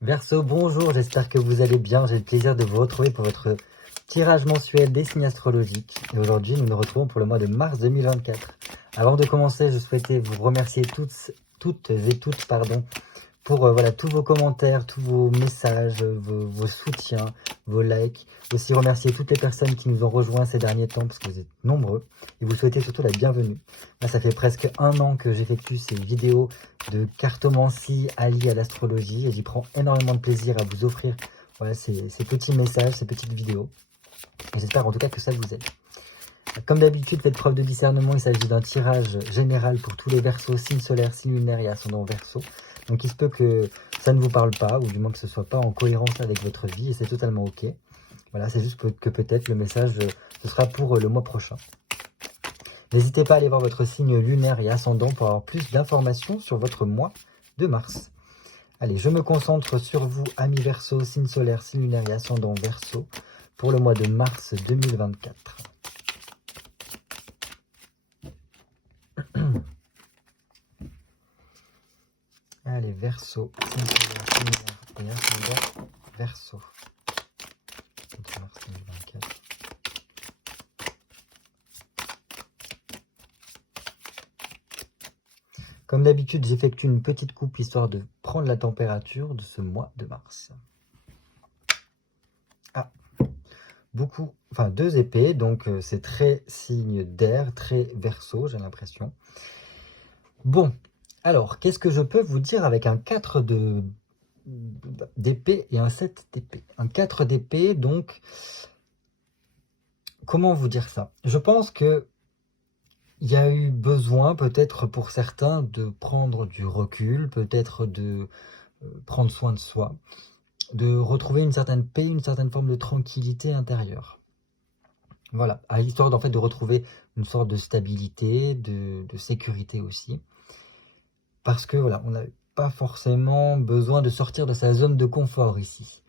Verseau, bonjour, j'espère que vous allez bien. J'ai le plaisir de vous retrouver pour votre tirage mensuel des signes astrologiques. Et aujourd'hui, nous nous retrouvons pour le mois de mars 2024. Avant de commencer, je souhaitais vous remercier toutes et toutes, pour voilà, tous vos commentaires, tous vos messages, vos soutiens, vos likes. Aussi remercier toutes les personnes qui nous ont rejoints ces derniers temps, parce que vous êtes nombreux. Et vous souhaitez surtout la bienvenue. Là, ça fait presque 1 an que j'effectue ces vidéos de cartomancie alliée à l'astrologie. Et j'y prends énormément de plaisir à vous offrir voilà, ces petits messages, ces petites vidéos. Et j'espère en tout cas que ça vous aide. Comme d'habitude, faites preuve de discernement. Il s'agit d'un tirage général pour tous les Verseaux, signes solaires, signes lunaires et ascendant Verseau. Donc il se peut que ça ne vous parle pas, ou du moins que ce ne soit pas en cohérence avec votre vie, et c'est totalement ok. Voilà, c'est juste que peut-être le message, ce sera pour le mois prochain. N'hésitez pas à aller voir votre signe lunaire et ascendant pour avoir plus d'informations sur votre mois de mars. Allez, je me concentre sur vous, amis Verseau, signe solaire, signe lunaire et ascendant Verseau, pour le mois de mars 2024. Allez, Verseau, signe solaire, signe lunaire et ascendant Verseau. Mars 2024. Comme d'habitude, j'effectue une petite coupe histoire de prendre la température de ce mois de mars. Ah, beaucoup, enfin 2 épées, donc c'est très signe d'air, très Verseau, j'ai l'impression. Bon, alors, qu'est-ce que je peux vous dire avec un 4 d'épée et un 7 d'épée? Un 4 d'épée, donc, comment vous dire ça? Je pense que il y a eu besoin, peut-être pour certains, de prendre du recul, peut-être de prendre soin de soi, de retrouver une certaine paix, une certaine forme de tranquillité intérieure. Voilà, à l'histoire d'en fait de retrouver une sorte de stabilité, de sécurité aussi. Parce que voilà, on n'a pas forcément besoin de sortir de sa zone de confort ici.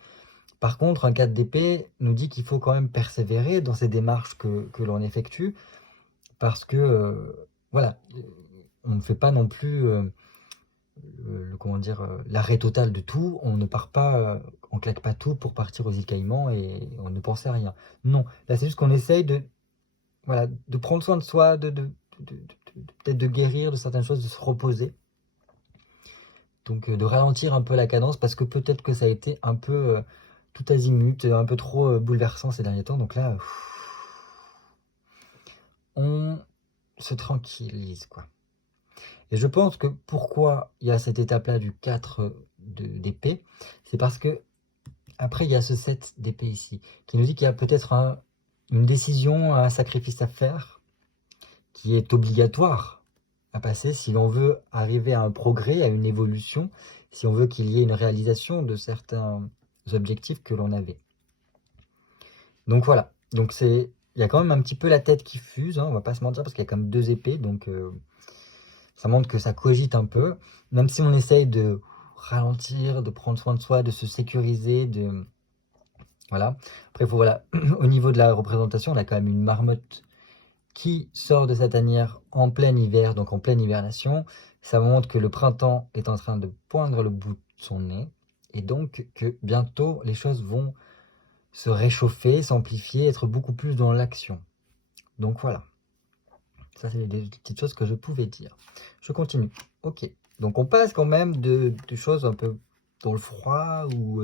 Par contre, un 4 d'épée nous dit qu'il faut quand même persévérer dans ces démarches que l'on effectue, parce que, voilà, on ne fait pas non plus l'arrêt total de tout, on ne part pas, on claque pas tout pour partir aux îles Caïmans et on ne pense à rien. Non, là c'est juste qu'on essaye de, voilà, de prendre soin de soi, peut-être de guérir de certaines choses, de se reposer. Donc de ralentir un peu la cadence parce que peut-être que ça a été un peu tout azimut, un peu trop bouleversant ces derniers temps. Donc là, on se tranquillise, quoi. Et je pense que pourquoi il y a cette étape-là du 4 d'épée, c'est parce que après il y a ce 7 d'épée ici, qui nous dit qu'il y a peut-être une décision, un sacrifice à faire, qui est obligatoire à passer si l'on veut arriver à un progrès, à une évolution, si on veut qu'il y ait une réalisation de certains objectifs que l'on avait. Donc voilà, donc il y a quand même un petit peu la tête qui fuse, hein, on va pas se mentir, parce qu'il y a quand même 2 épées, donc ça montre que ça cogite un peu, même si on essaye de ralentir, de prendre soin de soi, de se sécuriser, voilà. Après, voilà, au niveau de la représentation, on a quand même une marmotte qui sort de sa tanière en plein hiver, donc en pleine hibernation. Ça montre que le printemps est en train de poindre le bout de son nez, et donc que bientôt les choses vont se réchauffer, s'amplifier, être beaucoup plus dans l'action. Donc voilà. Ça, c'est des petites choses que je pouvais dire. Je continue. Ok. Donc on passe quand même de choses un peu dans le froid, où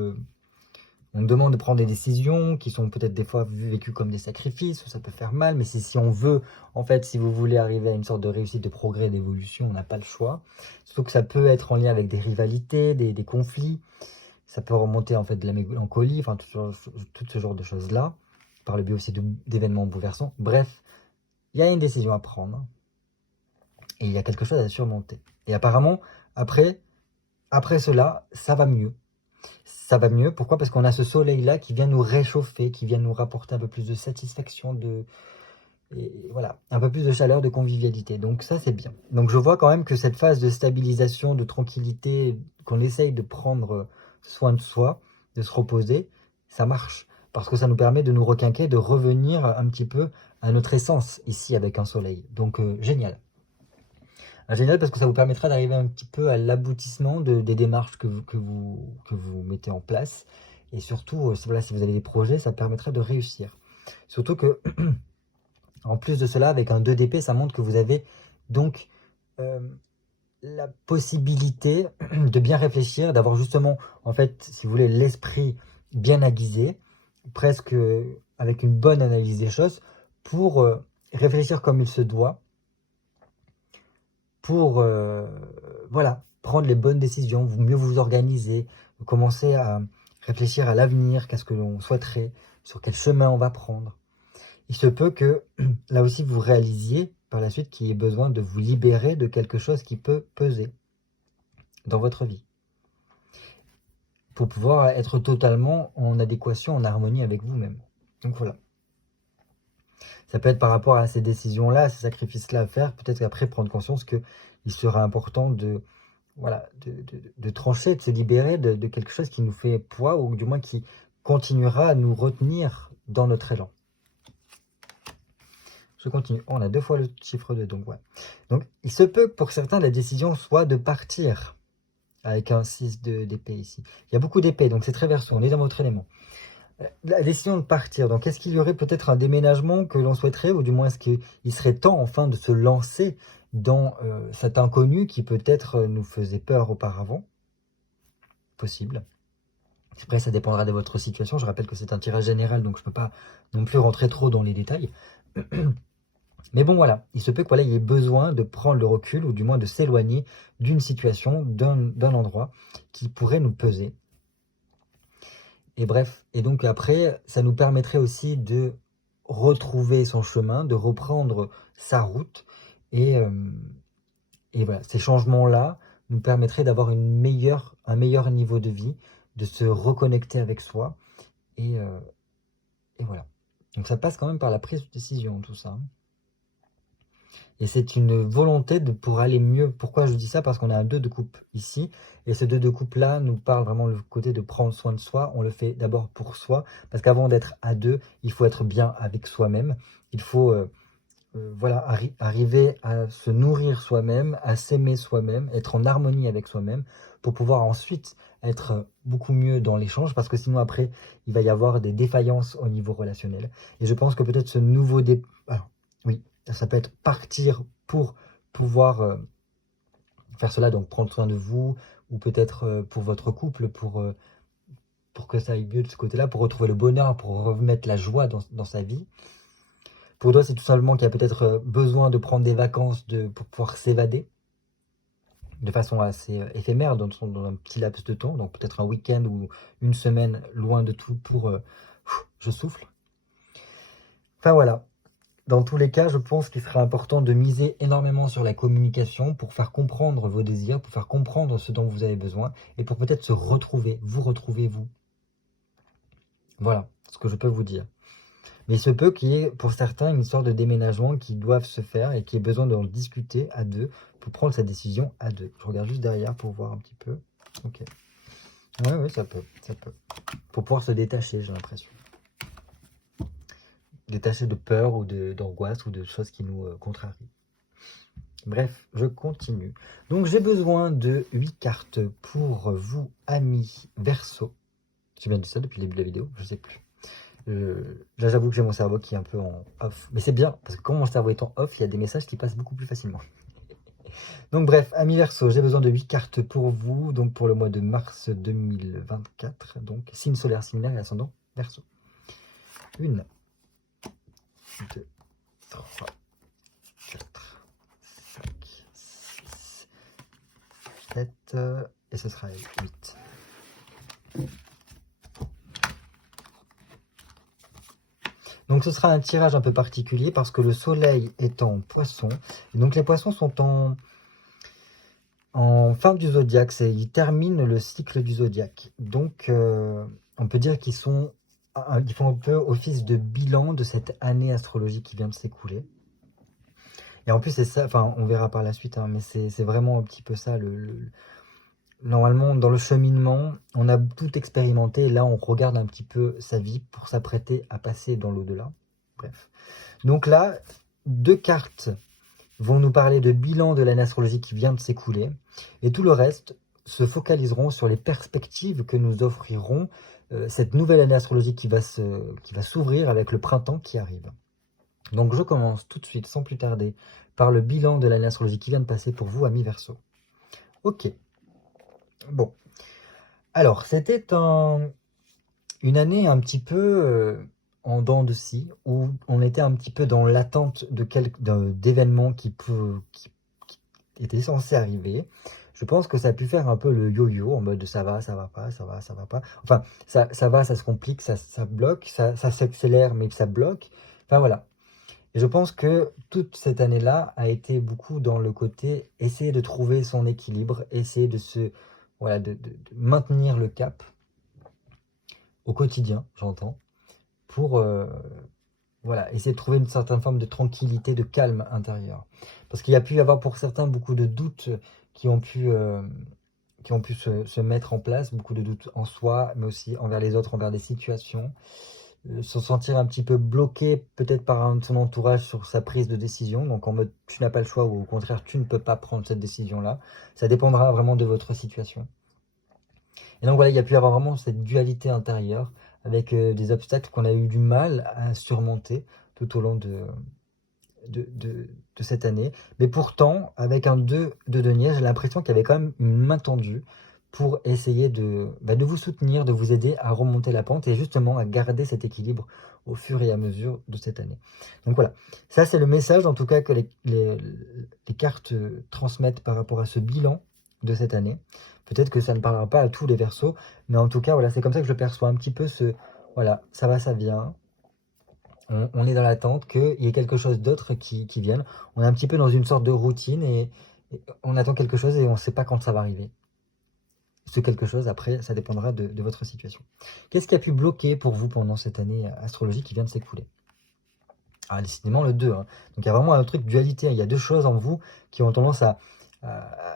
on nous demande de prendre des décisions qui sont peut-être des fois vécues comme des sacrifices, où ça peut faire mal, mais si on veut, en fait, si vous voulez arriver à une sorte de réussite, de progrès, d'évolution, on n'a pas le choix. Surtout que ça peut être en lien avec des rivalités, des conflits. Ça peut remonter en fait de la mélancolie, enfin tout ce genre de choses-là, par le biais aussi d'événements bouleversants. Bref, il y a une décision à prendre et il y a quelque chose à surmonter. Et apparemment, après cela, ça va mieux. Ça va mieux, pourquoi? Parce qu'on a ce soleil-là qui vient nous réchauffer, qui vient nous rapporter un peu plus de satisfaction, et voilà, un peu plus de chaleur, de convivialité. Donc ça, c'est bien. Donc je vois quand même que cette phase de stabilisation, de tranquillité, qu'on essaye de prendre soin de soi, de se reposer, ça marche. Parce que ça nous permet de nous requinquer, de revenir un petit peu à notre essence ici avec un soleil. Donc génial. Génial parce que ça vous permettra d'arriver un petit peu à l'aboutissement des démarches que vous mettez en place. Et surtout, voilà, si vous avez des projets, ça permettra de réussir. Surtout que, en plus de cela, avec un 2 d'épée, ça montre que vous avez donc euh, la possibilité de bien réfléchir, d'avoir justement, en fait, si vous voulez, l'esprit bien aiguisé, presque avec une bonne analyse des choses, pour réfléchir comme il se doit, pour voilà, prendre les bonnes décisions, mieux vous organiser, commencer à réfléchir à l'avenir, qu'est-ce que l'on souhaiterait, sur quel chemin on va prendre. Il se peut que là aussi vous réalisiez par la suite qu'il y ait besoin de vous libérer de quelque chose qui peut peser dans votre vie, pour pouvoir être totalement en adéquation, en harmonie avec vous-même. Donc voilà. Ça peut être par rapport à ces décisions-là, à ces sacrifices-là à faire, peut-être qu'après prendre conscience qu'il sera important de, voilà, de trancher, de se libérer de quelque chose qui nous fait poids, ou du moins qui continuera à nous retenir dans notre élan. Je continue. Oh, on a 2 fois le chiffre 2, donc ouais. Donc il se peut que pour certains, la décision soit de partir, avec un 6 d'épée ici. Il y a beaucoup d'épées, donc c'est très verso, on est dans votre élément. La décision de partir, donc est-ce qu'il y aurait peut-être un déménagement que l'on souhaiterait, ou du moins est-ce qu'il serait temps enfin de se lancer dans cet inconnu qui peut-être nous faisait peur auparavant? Possible. Après, ça dépendra de votre situation. Je rappelle que c'est un tirage général, donc je ne peux pas non plus rentrer trop dans les détails. Mais bon, voilà, il se peut qu'il y ait besoin de prendre le recul, ou du moins de s'éloigner d'une situation, d'un endroit qui pourrait nous peser. Et bref, et donc après, ça nous permettrait aussi de retrouver son chemin, de reprendre sa route. Et voilà, ces changements-là nous permettraient d'avoir un meilleur niveau de vie, de se reconnecter avec soi. Et voilà. Donc ça passe quand même par la prise de décision, tout ça. Et c'est une volonté pour aller mieux. Pourquoi je dis ça? Parce qu'on a un 2 de coupe ici. Et ce 2 de coupe là nous parle vraiment le côté de prendre soin de soi. On le fait d'abord pour soi. Parce qu'avant d'être à 2, il faut être bien avec soi-même. Il faut voilà, arriver à se nourrir soi-même, à s'aimer soi-même, être en harmonie avec soi-même, pour pouvoir ensuite être beaucoup mieux dans l'échange, parce que sinon après, il va y avoir des défaillances au niveau relationnel. Et je pense que peut-être ce nouveau alors, oui, ça peut être partir pour pouvoir faire cela, donc prendre soin de vous, ou peut-être pour votre couple, pour que ça aille mieux de ce côté-là, pour retrouver le bonheur, pour remettre la joie dans sa vie. Pour toi, c'est tout simplement qu'il y a peut-être besoin de prendre des vacances pour pouvoir s'évader de façon assez éphémère dans un petit laps de temps, donc peut-être un week-end ou une semaine loin de tout pour je souffle. Enfin voilà, dans tous les cas, je pense qu'il serait important de miser énormément sur la communication pour faire comprendre vos désirs, pour faire comprendre ce dont vous avez besoin et pour peut-être se retrouver, vous. Voilà ce que je peux vous dire. Mais il se peut qu'il y ait pour certains une sorte de déménagement qui doivent se faire et qu'il y ait besoin d'en discuter à 2 pour prendre sa décision à 2. Je regarde juste derrière pour voir un petit peu. Ok. Oui, ça peut. Pour pouvoir se détacher, j'ai l'impression. Détacher de peur ou d'angoisse ou de choses qui nous contrarient. Bref, je continue. Donc j'ai besoin de 8 cartes pour vous, amis Verseau. J'ai bien dit ça depuis le début de la vidéo, je sais plus. Là, j'avoue que j'ai mon cerveau qui est un peu en off. Mais c'est bien, parce que quand mon cerveau est en off, il y a des messages qui passent beaucoup plus facilement. Donc bref, amis Verseau, j'ai besoin de 8 cartes pour vous, donc pour le mois de mars 2024. Donc signe solaire similaire et ascendant Verseau. 1, 2, 3, 4, 5, 6, 7, et ce sera 8. Donc ce sera un tirage un peu particulier parce que le soleil est en poisson. Et donc les poissons sont en fin du zodiaque. Ils terminent le cycle du zodiaque. Donc on peut dire ils font un peu office de bilan de cette année astrologique qui vient de s'écouler. Et en plus c'est ça, enfin on verra par la suite, hein, mais c'est vraiment un petit peu ça normalement, dans le cheminement, on a tout expérimenté. Et là, on regarde un petit peu sa vie pour s'apprêter à passer dans l'au-delà. Bref. Donc là, 2 cartes vont nous parler de bilan de l'année astrologique qui vient de s'écouler, et tout le reste se focaliseront sur les perspectives que nous offriront cette nouvelle année astrologique qui va s'ouvrir avec le printemps qui arrive. Donc je commence tout de suite, sans plus tarder, par le bilan de l'année astrologique qui vient de passer pour vous, amis Verseau. Ok. Bon. Alors, c'était une année un petit peu en dents de scie, où on était un petit peu dans l'attente d'événements qui étaient censés arriver. Je pense que ça a pu faire un peu le yo-yo, en mode ça va pas, ça va pas. Enfin, ça va, ça se complique, ça bloque, ça s'accélère, mais ça bloque. Enfin voilà. Et je pense que toute cette année-là a été beaucoup dans le côté essayer de trouver son équilibre, essayer voilà, de maintenir le cap au quotidien, j'entends, pour voilà, essayer de trouver une certaine forme de tranquillité, de calme intérieur. Parce qu'il y a pu y avoir pour certains beaucoup de doutes qui ont pu, se mettre en place, beaucoup de doutes en soi, mais aussi envers les autres, envers des situations. Se sentir un petit peu bloqué peut-être par son entourage sur sa prise de décision, donc en mode tu n'as pas le choix ou au contraire tu ne peux pas prendre cette décision-là. Ça dépendra vraiment de votre situation. Et donc voilà, il y a pu y avoir vraiment cette dualité intérieure avec des obstacles qu'on a eu du mal à surmonter tout au long de cette année. Mais pourtant, avec un 2 de denier, j'ai l'impression qu'il y avait quand même une main tendue pour essayer de vous soutenir, de vous aider à remonter la pente et justement à garder cet équilibre au fur et à mesure de cette année. Donc voilà, ça c'est le message en tout cas que les cartes transmettent par rapport à ce bilan de cette année. Peut-être que ça ne parlera pas à tous les Verseaux, mais en tout cas, voilà, c'est comme ça que je perçois un petit peu voilà, ça va, ça vient. On est dans l'attente qu'il y ait quelque chose d'autre qui vienne. On est un petit peu dans une sorte de routine et on attend quelque chose et on ne sait pas quand ça va arriver. Ce quelque chose, après, ça dépendra de votre situation. Qu'est-ce qui a pu bloquer pour vous pendant cette année astrologique qui vient de s'écouler? Ah, décidément le 2. Hein. Donc il y a vraiment un truc dualité. Il y a deux choses en vous qui ont tendance à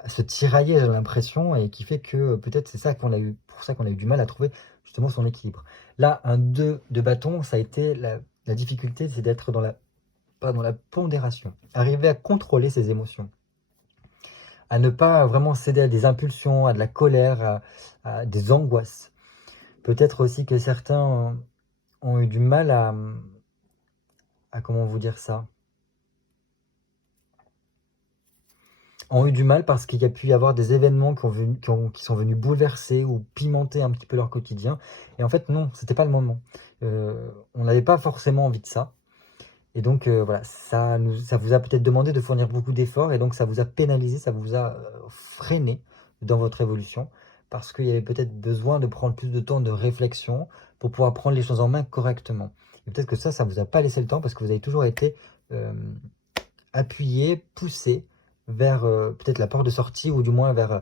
se tirailler, j'ai l'impression, et qui fait que peut-être c'est ça qu'on a eu, pour ça qu'on a eu du mal à trouver justement son équilibre. Là, un 2 de bâton, ça a été la difficulté, c'est d'être dans la pondération. Arriver à contrôler ses émotions. À ne pas vraiment céder à des impulsions, à de la colère, à des angoisses. Peut-être aussi que certains ont eu du mal à comment vous dire ça, ont eu du mal parce qu'il y a pu y avoir des événements qui sont venus bouleverser ou pimenter un petit peu leur quotidien. Et en fait, non, c'était pas le moment. On n'avait pas forcément envie de ça. Et donc, voilà, ça vous a peut-être demandé de fournir beaucoup d'efforts et donc ça vous a pénalisé, ça vous a freiné dans votre évolution parce qu'il y avait peut-être besoin de prendre plus de temps de réflexion pour pouvoir prendre les choses en main correctement. Et peut-être que ça vous a pas laissé le temps parce que vous avez toujours été appuyé, poussé vers peut-être la porte de sortie ou du moins vers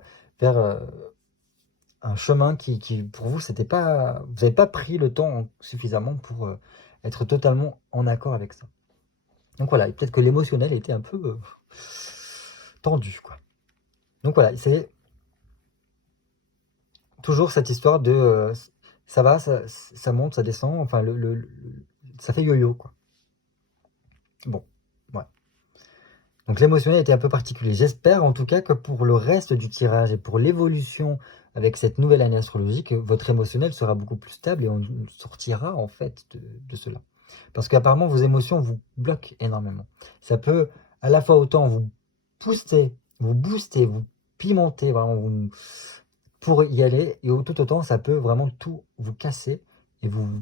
un chemin qui pour vous, c'était pas, vous n'avez pas pris le temps suffisamment pour être totalement en accord avec ça. Donc voilà, peut-être que l'émotionnel était un peu tendu, quoi. Donc voilà, c'est toujours cette histoire de ça va, ça monte, ça descend, enfin ça fait yo-yo, quoi. Bon, ouais. Donc l'émotionnel était un peu particulier. J'espère en tout cas que pour le reste du tirage et pour l'évolution avec cette nouvelle année astrologique, votre émotionnel sera beaucoup plus stable et on sortira en fait de cela. Parce qu'apparemment vos émotions vous bloquent énormément. Ça peut à la fois autant vous booster, vous pimenter vraiment pour y aller et tout autant ça peut vraiment tout vous casser et vous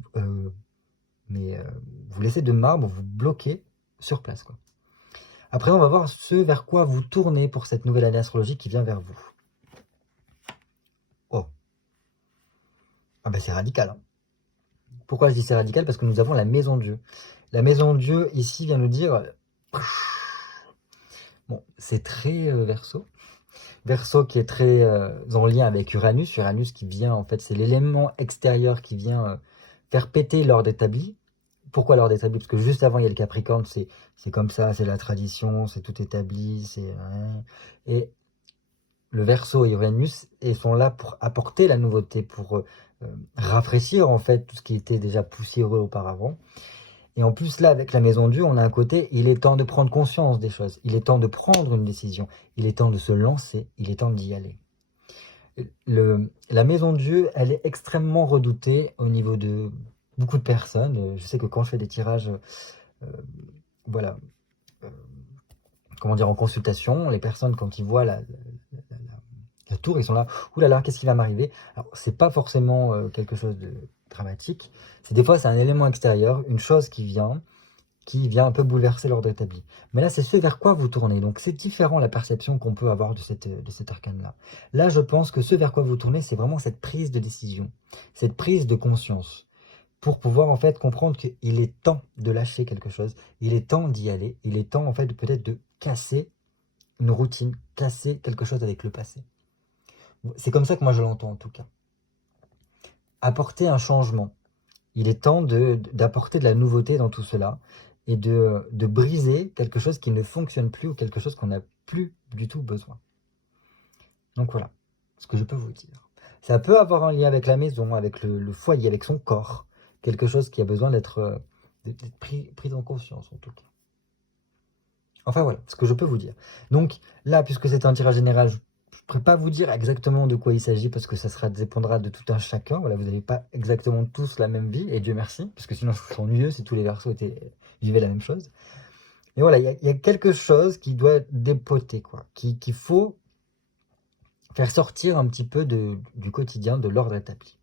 laisser de marbre, vous bloquer sur place, quoi. Après, on va voir ce vers quoi vous tournez pour cette nouvelle année astrologique qui vient vers vous. Oh, ah ben c'est radical. Hein. Pourquoi je dis c'est radical? Parce que nous avons la maison Dieu. La maison Dieu, ici, vient nous dire... Bon, c'est très Verseau. Verseau qui est très en lien avec Uranus. Uranus qui vient, en fait, c'est l'élément extérieur qui vient faire péter l'ordre établi. Pourquoi l'ordre établi? Parce que juste avant, il y a le Capricorne, c'est comme ça, c'est la tradition, c'est tout établi, et le Verseau et Uranus sont là pour apporter la nouveauté, pour rafraîchir en fait tout ce qui était déjà poussiéreux auparavant. Et en plus, là, avec la maison Dieu, on a un côté, il est temps de prendre conscience des choses. Il est temps de prendre une décision. Il est temps de se lancer. Il est temps d'y aller. La maison Dieu, elle est extrêmement redoutée au niveau de beaucoup de personnes. Je sais que quand je fais des tirages, voilà, euh, comment dire, en consultation, les personnes, quand ils voient la tour, ils sont là, ouh là là, qu'est-ce qui va m'arriver? Alors, c'est pas forcément quelque chose de dramatique. Des fois, c'est un élément extérieur, une chose qui vient un peu bouleverser l'ordre établi. Mais là, c'est ce vers quoi vous tournez. Donc, c'est différent la perception qu'on peut avoir de cet arcane-là. Là, je pense que ce vers quoi vous tournez, c'est vraiment cette prise de décision, cette prise de conscience, pour pouvoir en fait comprendre qu'il est temps de lâcher quelque chose, il est temps d'y aller, il est temps en fait peut-être de casser une routine, casser quelque chose avec le passé. C'est comme ça que moi je l'entends en tout cas. Apporter un changement. Il est temps d'apporter de la nouveauté dans tout cela et de briser quelque chose qui ne fonctionne plus ou quelque chose qu'on n'a plus du tout besoin. Donc voilà ce que je peux vous dire. Ça peut avoir un lien avec la maison, avec le foyer, avec son corps. Quelque chose qui a besoin d'être pris en conscience en tout cas. Enfin voilà ce que je peux vous dire. Donc là, puisque c'est un tirage général, je ne pourrais pas vous dire exactement de quoi il s'agit parce que ça dépendra de tout un chacun. Voilà, vous n'avez pas exactement tous la même vie, et Dieu merci, parce que sinon je serais ennuyeux si tous les Verseaux vivaient la même chose. Mais voilà, il y a quelque chose qui doit dépoter, quoi, qu'il faut faire sortir un petit peu du quotidien, de l'ordre établi.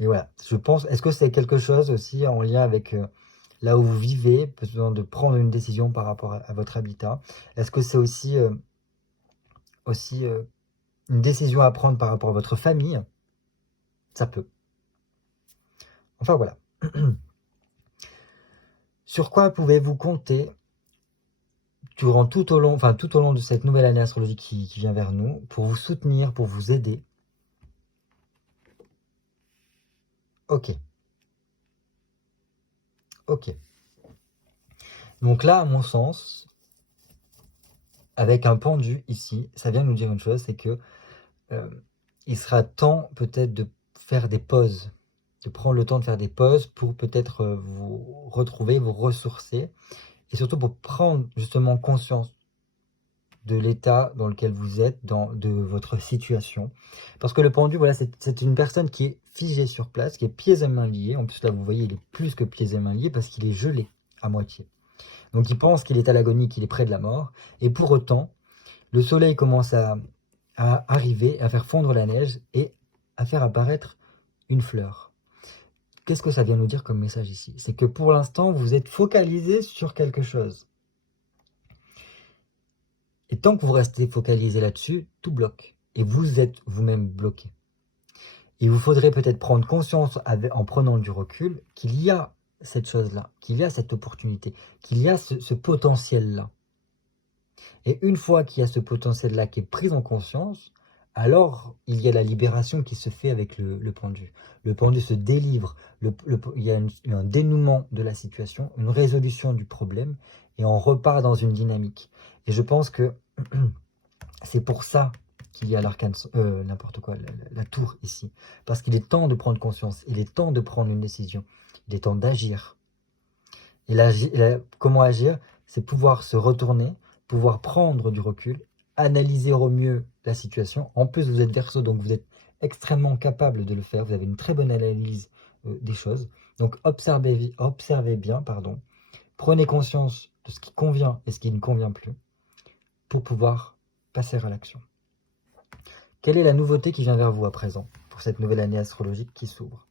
Et voilà, je pense, est-ce que c'est quelque chose aussi en lien avec là où vous vivez, besoin de prendre une décision par rapport à votre habitat? Est-ce que c'est aussi une décision à prendre par rapport à votre famille? Ça peut. Enfin voilà. Sur quoi pouvez-vous compter durant tout au long de cette nouvelle année astrologique qui vient vers nous, pour vous soutenir, pour vous aider? Ok. Ok. Donc là, à mon sens, avec un pendu ici, ça vient nous dire une chose, c'est que il sera temps peut-être de faire des pauses, de prendre le temps de faire des pauses pour peut-être vous retrouver, vous ressourcer, et surtout pour prendre justement conscience de l'état dans lequel vous êtes, de votre situation. Parce que le pendu, voilà, c'est une personne qui est figée sur place, qui est pieds et mains liés. En plus, là, vous voyez, il est plus que pieds et mains liés parce qu'il est gelé à moitié. Donc, il pense qu'il est à l'agonie, qu'il est près de la mort. Et pour autant, le soleil commence à arriver, à faire fondre la neige et à faire apparaître une fleur. Qu'est-ce que ça vient nous dire comme message ici? C'est que pour l'instant, vous êtes focalisé sur quelque chose. Et tant que vous restez focalisé là-dessus, tout bloque. Et vous êtes vous-même bloqué. Il vous faudrait peut-être prendre conscience, en prenant du recul, qu'il y a cette chose-là, qu'il y a cette opportunité, qu'il y a ce potentiel-là. Et une fois qu'il y a ce potentiel-là qui est pris en conscience, alors il y a la libération qui se fait avec le pendu. Le pendu se délivre, il y a un dénouement de la situation, une résolution du problème, et on repart dans une dynamique. Et je pense que c'est pour ça qu'il y a l'arcane, n'importe quoi, la tour ici. Parce qu'il est temps de prendre conscience, il est temps de prendre une décision, il est temps d'agir. Et comment agir? C'est pouvoir se retourner, pouvoir prendre du recul, analyser au mieux la situation. En plus, vous êtes Verseau, donc vous êtes extrêmement capable de le faire. Vous avez une très bonne analyse des choses. Donc observez bien, pardon. Prenez conscience de ce qui convient et ce qui ne convient plus pour pouvoir passer à l'action. Quelle est la nouveauté qui vient vers vous à présent pour cette nouvelle année astrologique qui s'ouvre?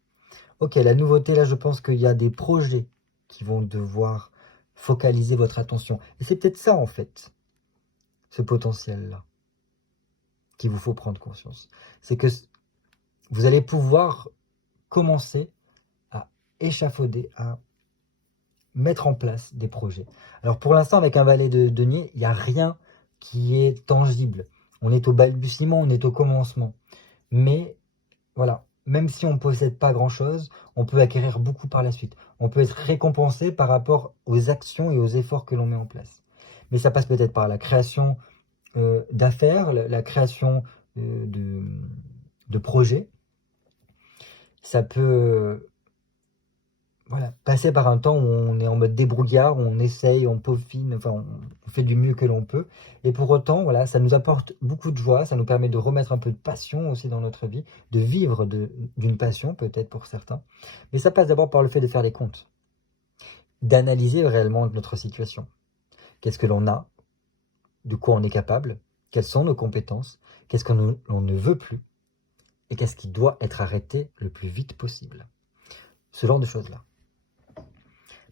Ok, la nouveauté, là, je pense qu'il y a des projets qui vont devoir focaliser votre attention. Et c'est peut-être ça, en fait, ce potentiel-là, qu'il vous faut prendre conscience. C'est que vous allez pouvoir commencer à échafauder, à mettre en place des projets. Alors, pour l'instant, avec un valet de denier, il n'y a rien qui est tangible. On est au balbutiement, on est au commencement. Mais, voilà, même si on ne possède pas grand-chose, on peut acquérir beaucoup par la suite. On peut être récompensé par rapport aux actions et aux efforts que l'on met en place. Mais ça passe peut-être par la création d'affaires, la création de projets. Ça peut voilà, passer par un temps où on est en mode débrouillard, où on essaye, on peaufine, enfin on fait du mieux que l'on peut. Et pour autant, voilà, ça nous apporte beaucoup de joie, ça nous permet de remettre un peu de passion aussi dans notre vie, de vivre d'une passion peut-être pour certains. Mais ça passe d'abord par le fait de faire les comptes, d'analyser réellement notre situation. Qu'est-ce que l'on a, de quoi on est capable, quelles sont nos compétences, qu'est-ce qu'on l'on ne veut plus, et qu'est-ce qui doit être arrêté le plus vite possible. Ce genre de choses-là.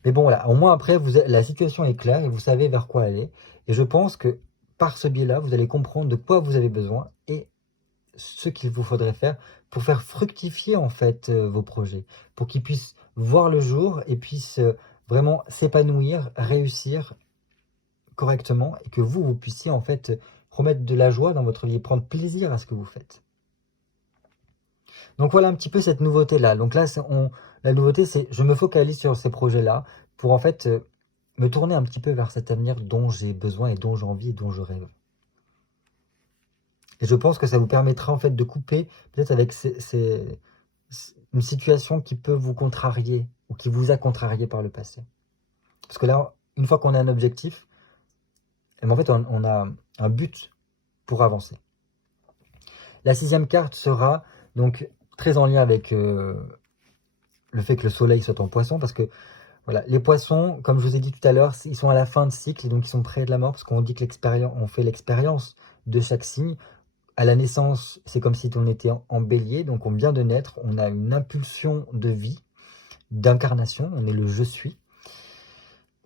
Mais bon, voilà, au moins après, la situation est claire et vous savez vers quoi aller. Et je pense que par ce biais-là, vous allez comprendre de quoi vous avez besoin et ce qu'il vous faudrait faire pour faire fructifier en fait vos projets, pour qu'ils puissent voir le jour et puissent vraiment s'épanouir, réussir correctement et que vous puissiez en fait remettre de la joie dans votre vie et prendre plaisir à ce que vous faites. Donc voilà un petit peu cette nouveauté-là. Donc là, la nouveauté, c'est je me focalise sur ces projets-là pour en fait me tourner un petit peu vers cet avenir dont j'ai besoin et dont j'ai envie et dont je rêve. Et je pense que ça vous permettra en fait de couper peut-être avec une situation qui peut vous contrarier ou qui vous a contrarié par le passé. Parce que là, une fois qu'on a un objectif, en fait, on a un but pour avancer. La 6e carte sera donc très en lien avec le fait que le soleil soit en poisson, parce que voilà, les poissons, comme je vous ai dit tout à l'heure, ils sont à la fin de cycle, et donc ils sont près de la mort, parce qu'on dit que on fait l'expérience de chaque signe. À la naissance, c'est comme si on était en bélier, donc on vient de naître, on a une impulsion de vie, d'incarnation, on est le je suis.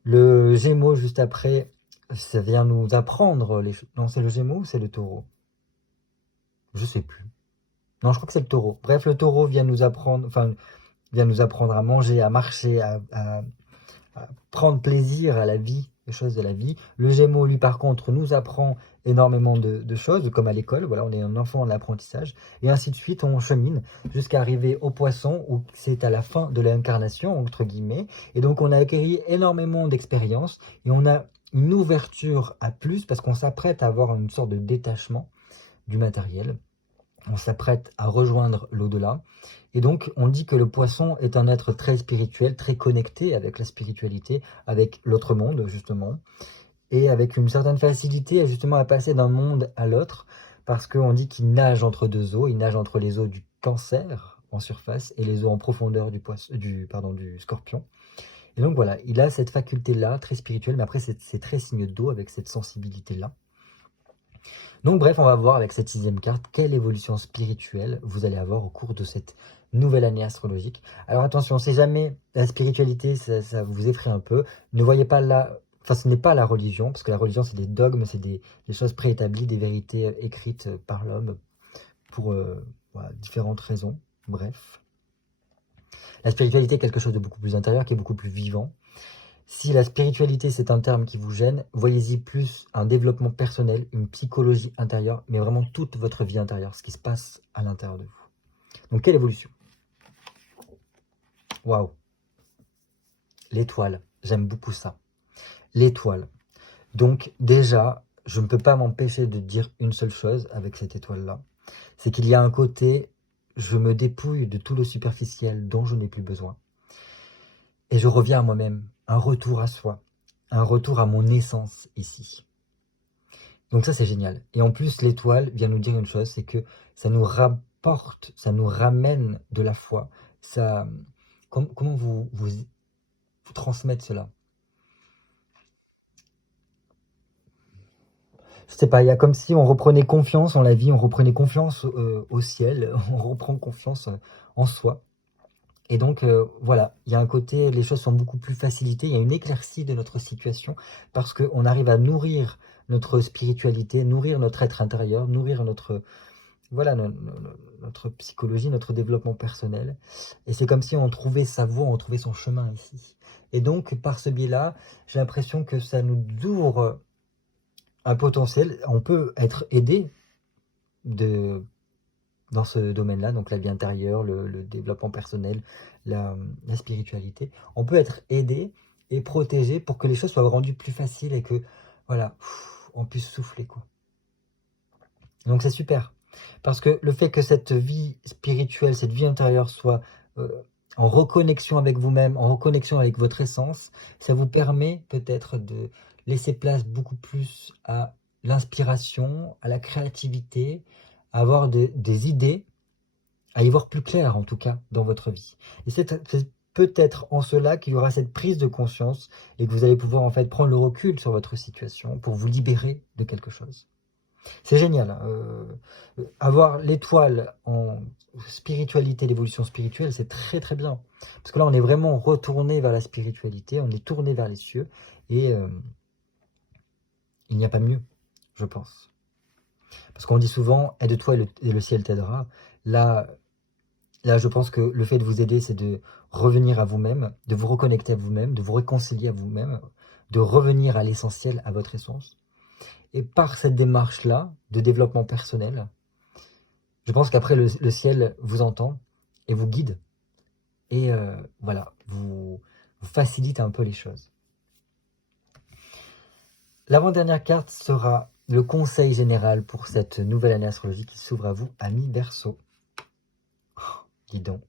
Le Gémeaux, juste après, ça vient nous apprendre les choses. Non, c'est le Gémeaux ou c'est le Taureau? Je sais plus. Non, je crois que c'est le Taureau. Bref, le Taureau vient nous apprendre, vient nous apprendre à manger, à marcher, à prendre plaisir à la vie, les choses de la vie. Le Gémeaux, lui, par contre, nous apprend énormément de choses, comme à l'école. Voilà, on est un enfant de l'apprentissage. Et ainsi de suite, on chemine jusqu'à arriver au poisson, où c'est à la fin de l'incarnation, entre guillemets. Et donc, on a acquis énormément d'expérience et on a une ouverture à plus parce qu'on s'apprête à avoir une sorte de détachement du matériel. On s'apprête à rejoindre l'au-delà. Et donc, on dit que le poisson est un être très spirituel, très connecté avec la spiritualité, avec l'autre monde, justement, et avec une certaine facilité, justement, à passer d'un monde à l'autre, parce qu'on dit qu'il nage entre deux eaux, il nage entre les eaux du Cancer, en surface, et les eaux en profondeur du Scorpion. Et donc, voilà, il a cette faculté-là, très spirituelle, mais après, c'est très signe d'eau, avec cette sensibilité-là. Donc bref, on va voir avec cette 6e carte quelle évolution spirituelle vous allez avoir au cours de cette nouvelle année astrologique. Alors attention, si jamais la spiritualité, ça vous effraie un peu, ne voyez pas là, enfin ce n'est pas la religion, parce que la religion c'est des dogmes, c'est des choses préétablies, des vérités écrites par l'homme pour voilà, différentes raisons, bref. La spiritualité est quelque chose de beaucoup plus intérieur, qui est beaucoup plus vivant. Si la spiritualité, c'est un terme qui vous gêne, voyez-y plus un développement personnel, une psychologie intérieure, mais vraiment toute votre vie intérieure, ce qui se passe à l'intérieur de vous. Donc, quelle évolution? Waouh! L'étoile, j'aime beaucoup ça. L'étoile. Donc, déjà, je ne peux pas m'empêcher de dire une seule chose avec cette étoile-là. C'est qu'il y a un côté, je me dépouille de tout le superficiel dont je n'ai plus besoin. Et je reviens à moi-même, un retour à soi, un retour à mon essence ici. Donc ça, c'est génial. Et en plus, l'étoile vient nous dire une chose, c'est que ça nous rapporte, ça nous ramène de la foi. Ça, comment vous transmettre cela? Je sais pas, il y a comme si on reprenait confiance en la vie, on reprenait confiance au ciel, on reprend confiance en soi. Et donc, voilà, il y a un côté, les choses sont beaucoup plus facilitées, il y a une éclaircie de notre situation, parce qu'on arrive à nourrir notre spiritualité, nourrir notre être intérieur, nourrir voilà, notre psychologie, notre développement personnel. Et c'est comme si on trouvait sa voie, on trouvait son chemin ici. Et donc, par ce biais-là, j'ai l'impression que ça nous ouvre un potentiel. On peut être aidé dans ce domaine-là, donc la vie intérieure, le développement personnel, la spiritualité. On peut être aidé et protégé pour que les choses soient rendues plus faciles et que, voilà, on puisse souffler, quoi. Donc c'est super. Parce que le fait que cette vie spirituelle, cette vie intérieure soit en reconnexion avec vous-même, en reconnexion avec votre essence, ça vous permet peut-être de laisser place beaucoup plus à l'inspiration, à la créativité, à avoir des idées, à y voir plus clair en tout cas dans votre vie. Et c'est peut-être en cela qu'il y aura cette prise de conscience et que vous allez pouvoir en fait prendre le recul sur votre situation pour vous libérer de quelque chose. C'est génial, hein, avoir l'étoile en spiritualité, l'évolution spirituelle, c'est très très bien. Parce que là, on est vraiment retourné vers la spiritualité, on est tourné vers les cieux, et il n'y a pas mieux, je pense. Parce qu'on dit souvent, aide-toi et le ciel t'aidera. Là, je pense que le fait de vous aider, c'est de revenir à vous-même, de vous reconnecter à vous-même, de vous réconcilier à vous-même, de revenir à l'essentiel, à votre essence. Et par cette démarche-là, de développement personnel, je pense qu'après, le ciel vous entend et vous guide. Et voilà, vous facilite un peu les choses. L'avant-dernière carte sera le conseil général pour cette nouvelle année astrologique qui s'ouvre à vous, amis Verseau. Oh, dis donc.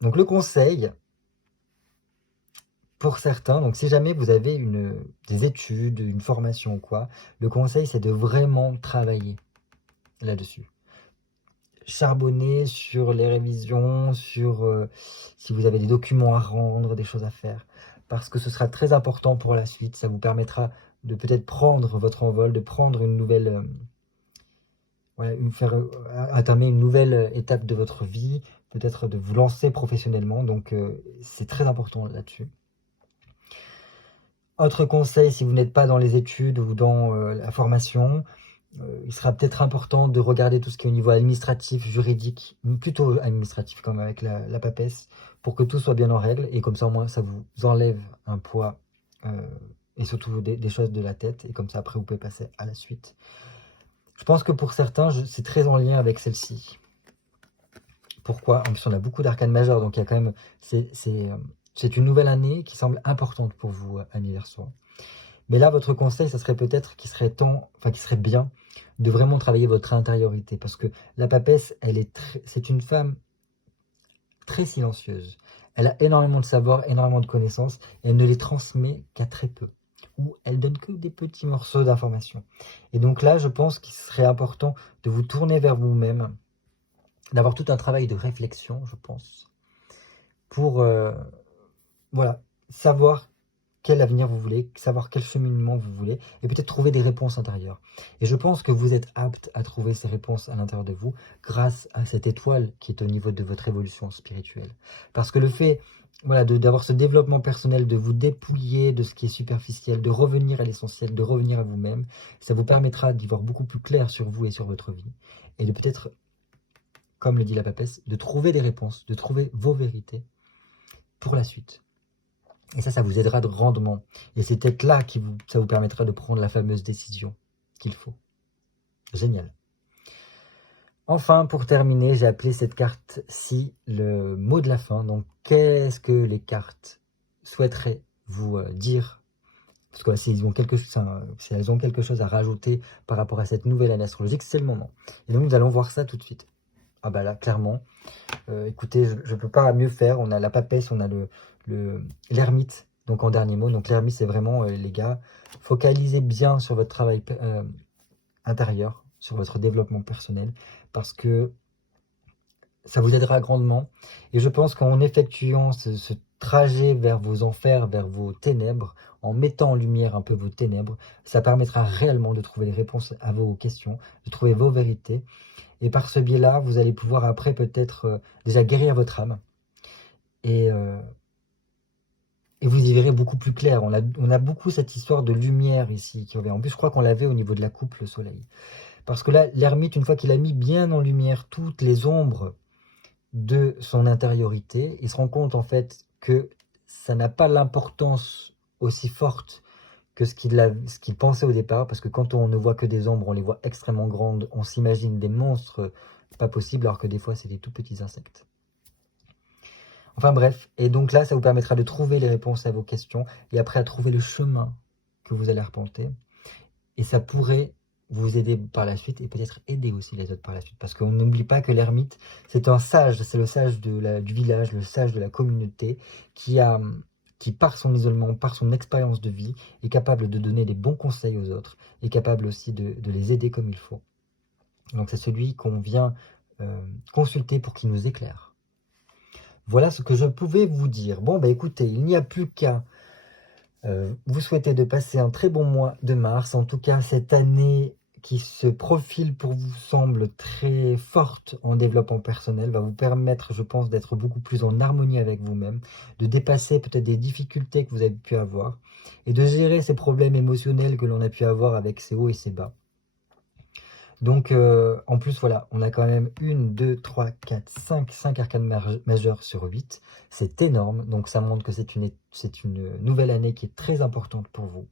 Donc le conseil, pour certains, donc si jamais vous avez des études, une formation ou quoi, le conseil c'est de vraiment travailler là-dessus. Charbonner sur les révisions, sur si vous avez des documents à rendre, des choses à faire, parce que ce sera très important pour la suite. Ça vous permettra de peut-être prendre votre envol, de prendre une nouvelle, entamer une nouvelle étape de votre vie, peut-être de vous lancer professionnellement. Donc c'est très important là-dessus. Autre conseil, si vous n'êtes pas dans les études ou dans la formation, il sera peut-être important de regarder tout ce qui est au niveau administratif, juridique, plutôt administratif comme avec la papesse, pour que tout soit bien en règle, et comme ça au moins ça vous enlève un poids, et surtout des choses de la tête, et comme ça après vous pouvez passer à la suite. Je pense que pour certains, c'est très en lien avec celle-ci. Pourquoi? En plus on a beaucoup d'arcanes majeures, donc il y a quand même, c'est une nouvelle année qui semble importante pour vous, amis Verseaux. Mais là, votre conseil, ça serait peut-être qu'il serait bien de vraiment travailler votre intériorité. Parce que la papesse, c'est une femme très silencieuse. Elle a énormément de savoir, énormément de connaissances, et elle ne les transmet qu'à très peu. Ou elle donne que des petits morceaux d'informations. Et donc là, je pense qu'il serait important de vous tourner vers vous-même, d'avoir tout un travail de réflexion, je pense, pour savoir quel avenir vous voulez, savoir quel cheminement vous voulez, et peut-être trouver des réponses intérieures. Et je pense que vous êtes apte à trouver ces réponses à l'intérieur de vous, grâce à cette étoile qui est au niveau de votre évolution spirituelle. Parce que le fait d'avoir ce développement personnel, de vous dépouiller de ce qui est superficiel, de revenir à l'essentiel, de revenir à vous-même, ça vous permettra d'y voir beaucoup plus clair sur vous et sur votre vie. Et de peut-être, comme le dit la papesse, de trouver des réponses, de trouver vos vérités pour la suite. Et ça vous aidera grandement. Et c'est peut-être là que ça vous permettra de prendre la fameuse décision qu'il faut. Génial. Enfin, pour terminer, j'ai appelé cette carte-ci le mot de la fin. Donc, qu'est-ce que les cartes souhaiteraient vous dire? Parce que si elles ont quelque chose à rajouter par rapport à cette nouvelle année astrologique, c'est le moment. Et donc, nous allons voir ça tout de suite. Ah bah là, clairement, écoutez, je ne peux pas mieux faire. On a la papesse, on a l'ermite, donc en dernier mot. Donc l'ermite, c'est vraiment, les gars, focalisez bien sur votre travail intérieur, sur votre développement personnel, parce que ça vous aidera grandement. Et je pense qu'en effectuant ce trajet vers vos enfers, vers vos ténèbres, en mettant en lumière un peu vos ténèbres, ça permettra réellement de trouver les réponses à vos questions, de trouver vos vérités. Et par ce biais-là, vous allez pouvoir après peut-être déjà guérir votre âme. Et vous y verrez beaucoup plus clair. On a beaucoup cette histoire de lumière ici qui revient. En plus, je crois qu'on l'avait au niveau de la coupe, le soleil. Parce que là, l'ermite, une fois qu'il a mis bien en lumière toutes les ombres de son intériorité, il se rend compte en fait que ça n'a pas l'importance aussi forte que ce qu'il pensait au départ, parce que quand on ne voit que des ombres, on les voit extrêmement grandes, on s'imagine des monstres pas possibles, alors que des fois c'est des tout petits insectes. Enfin bref, et donc là ça vous permettra de trouver les réponses à vos questions, et après à trouver le chemin que vous allez arpenter, et ça pourrait vous aider par la suite et peut-être aider aussi les autres par la suite. Parce qu'on n'oublie pas que l'ermite, c'est un sage, c'est le sage du village, le sage de la communauté qui par son isolement, par son expérience de vie, est capable de donner des bons conseils aux autres, est capable aussi de les aider comme il faut. Donc c'est celui qu'on vient consulter pour qu'il nous éclaire. Voilà ce que je pouvais vous dire. Bon, bah écoutez, il n'y a plus qu'à vous souhaiter de passer un très bon mois de mars. En tout cas, cette année qui se profile pour vous semble très forte en développement personnel, va vous permettre, je pense, d'être beaucoup plus en harmonie avec vous-même, de dépasser peut-être des difficultés que vous avez pu avoir, et de gérer ces problèmes émotionnels que l'on a pu avoir avec ses hauts et ses bas. Donc, en plus, voilà, on a quand même 1, 2, 3, 4, 5 arcanes majeures sur 8. C'est énorme, donc ça montre que c'est une nouvelle année qui est très importante pour vous,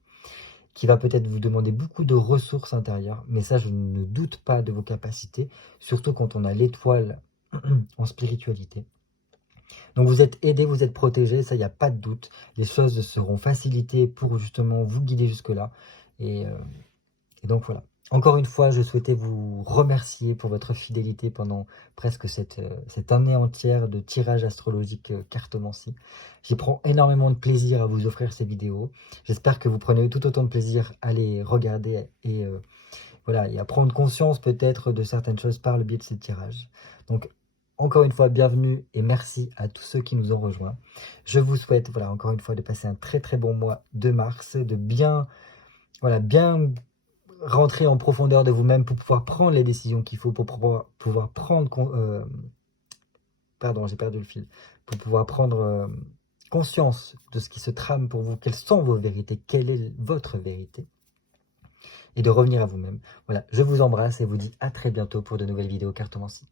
qui va peut-être vous demander beaucoup de ressources intérieures, mais ça, je ne doute pas de vos capacités, surtout quand on a l'étoile en spiritualité. Donc vous êtes aidé, vous êtes protégé, ça, il n'y a pas de doute. Les choses seront facilitées pour justement vous guider jusque-là. Et donc voilà. Encore une fois, je souhaitais vous remercier pour votre fidélité pendant presque cette année entière de tirage astrologique cartomancie. J'y prends énormément de plaisir à vous offrir ces vidéos. J'espère que vous prenez tout autant de plaisir à les regarder et, voilà, et à prendre conscience peut-être de certaines choses par le biais de ces tirages. Donc, encore une fois, bienvenue et merci à tous ceux qui nous ont rejoints. Je vous souhaite, voilà, encore une fois, de passer un très très bon mois de mars, de bien rentrer en profondeur de vous-même pour pouvoir prendre les décisions qu'il faut, pour pouvoir prendre... pardon, j'ai perdu le fil. Pour pouvoir prendre conscience de ce qui se trame pour vous, quelles sont vos vérités, quelle est votre vérité, et de revenir à vous-même. Voilà, je vous embrasse et vous dis à très bientôt pour de nouvelles vidéos cartomancie.